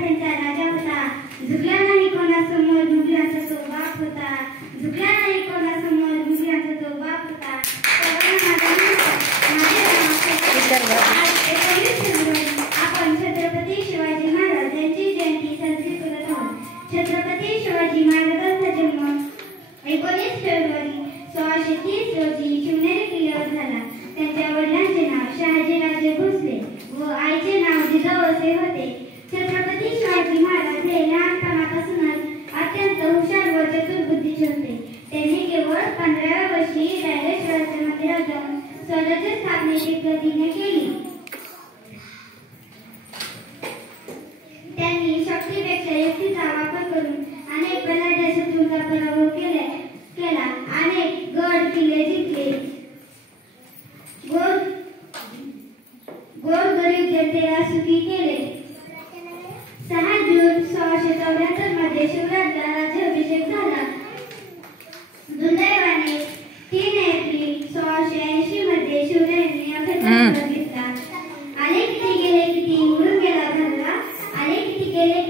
त्यांचा राजा होता. झुकला नाही कोणासमोर मुघलांचा तो बाप होता. झुकला नाही कोणासमोर मुघलांचा तो बाप होता. आपण छत्रपती शिवाजी महाराज यांची जयंती साजरी करत आहोत. छत्रपती शिवाजी महाराजांचा जन्म 19 फेब्रुवारी 1630 रोजी शिवनेरी किल्ल्यावर झाला. त्यांच्या वडिलांचे नाव शहाजीराजे भोसले व आईचे नाव जिजाऊ असे होते. छत्रपती शिवाजी महाराज हे लहानपणापासूनच अत्यंत हुशार व चतुर्बुद्धीचे होते. त्यांनी केवळ 15व्या वर्षी रायरेश्वराच्या मंदिरात जाऊन स्वराज्य स्थापनेची प्रतिज्ञा केली. त्यांनी शक्तीपेक्षा युक्तीचा वापर करून अनेक बलाढ्य शत्रूंचा पराभव केला. अनेक गड किल्ले जिंकले. गोरगरीब जनतेला सुखी केले. 6 जून 1674 मध्ये शिवरायांचा राज्याभिषेक झाला. दुर्दैवाने 3 एप्रिल 1680 मध्ये शिवरायांनी अखेरचा श्वास घेतला. आले किती गेले किती उडून गेला घरला. आले किती गेले